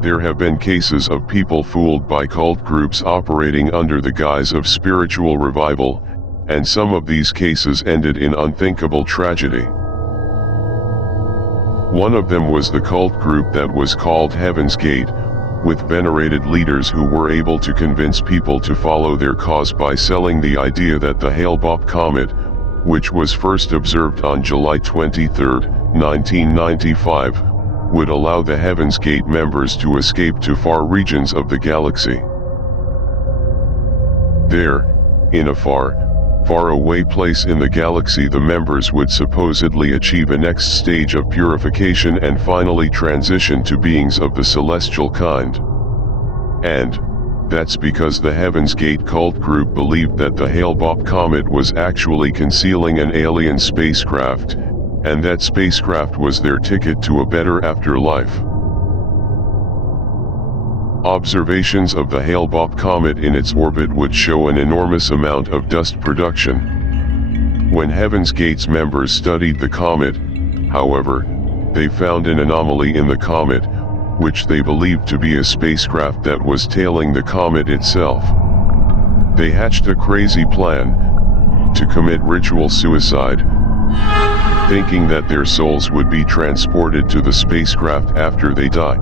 There have been cases of people fooled by cult groups operating under the guise of spiritual revival, and some of these cases ended in unthinkable tragedy. One of them was the cult group that was called Heaven's Gate, with venerated leaders who were able to convince people to follow their cause by selling the idea that the Hale-Bopp comet, which was first observed on July 23, 1995, would allow the Heaven's Gate members to escape to far regions of the galaxy. There, in a far away place in the galaxy, the members would supposedly achieve a next stage of purification and finally transition to beings of the celestial kind. And that's because the Heaven's Gate cult group believed that the Hale-Bopp comet was actually concealing an alien spacecraft, and that spacecraft was their ticket to a better afterlife. Observations of the Hale-Bopp comet in its orbit would show an enormous amount of dust production. When Heaven's Gate's members studied the comet, however, they found an anomaly in the comet, which they believed to be a spacecraft that was tailing the comet itself. They hatched a crazy plan to commit ritual suicide, thinking that their souls would be transported to the spacecraft after they die.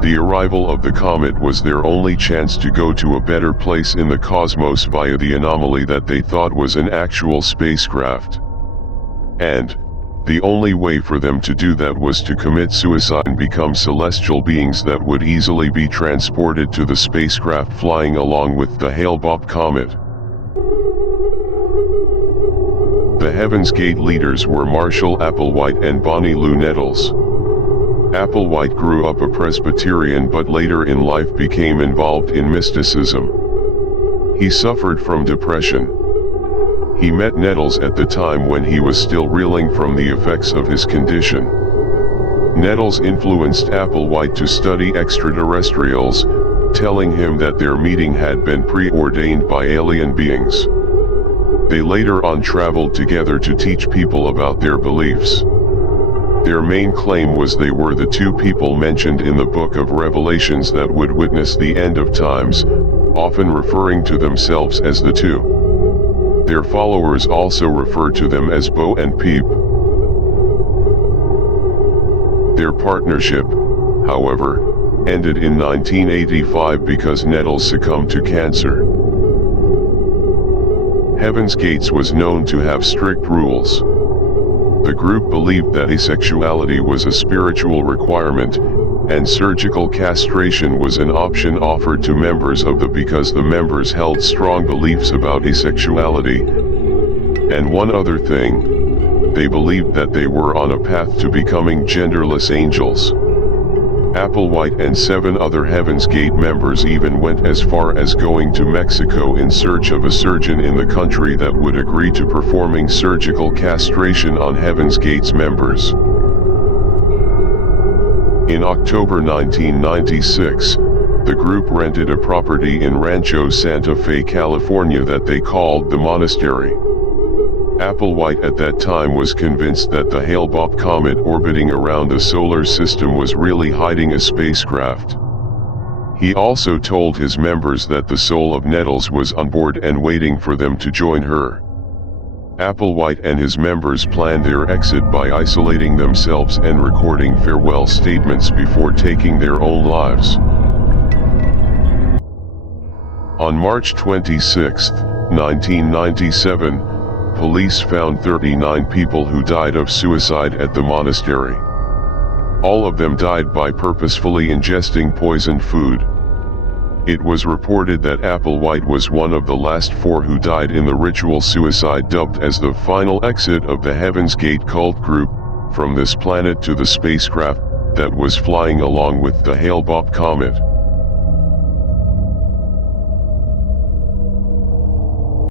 The arrival of the comet was their only chance to go to a better place in the cosmos via the anomaly that they thought was an actual spacecraft. And the only way for them to do that was to commit suicide and become celestial beings that would easily be transported to the spacecraft flying along with the Hale-Bopp comet. The Heaven's Gate leaders were Marshall Applewhite and Bonnie Lou Nettles. Applewhite grew up a Presbyterian but later in life became involved in mysticism. He suffered from depression. He met Nettles at the time when he was still reeling from the effects of his condition. Nettles influenced Applewhite to study extraterrestrials, telling him that their meeting had been preordained by alien beings. They later on traveled together to teach people about their beliefs. Their main claim was they were the two people mentioned in the Book of Revelations that would witness the end of times, often referring to themselves as the two. Their followers also refer to them as Bo and Peep. Their partnership, however, ended in 1985 because Nettles succumbed to cancer. Heaven's Gates was known to have strict rules. The group believed that asexuality was a spiritual requirement, and surgical castration was an option offered to members of because the members held strong beliefs about asexuality. And one other thing, they believed that they were on a path to becoming genderless angels. Applewhite and 7 other Heaven's Gate members even went as far as going to Mexico in search of a surgeon in the country that would agree to performing surgical castration on Heaven's Gate's members. In October 1996, the group rented a property in Rancho Santa Fe, California that they called the Monastery. Applewhite at that time was convinced that the Hale-Bopp comet orbiting around the solar system was really hiding a spacecraft. He also told his members that the soul of Nettles was on board and waiting for them to join her. Applewhite and his members planned their exit by isolating themselves and recording farewell statements before taking their own lives. On March 26, 1997, police found 39 people who died of suicide at the monastery. All of them died by purposefully ingesting poisoned food. It was reported that Applewhite was one of the last 4 who died in the ritual suicide dubbed as the final exit of the Heaven's Gate cult group, from this planet to the spacecraft that was flying along with the Hale-Bopp comet.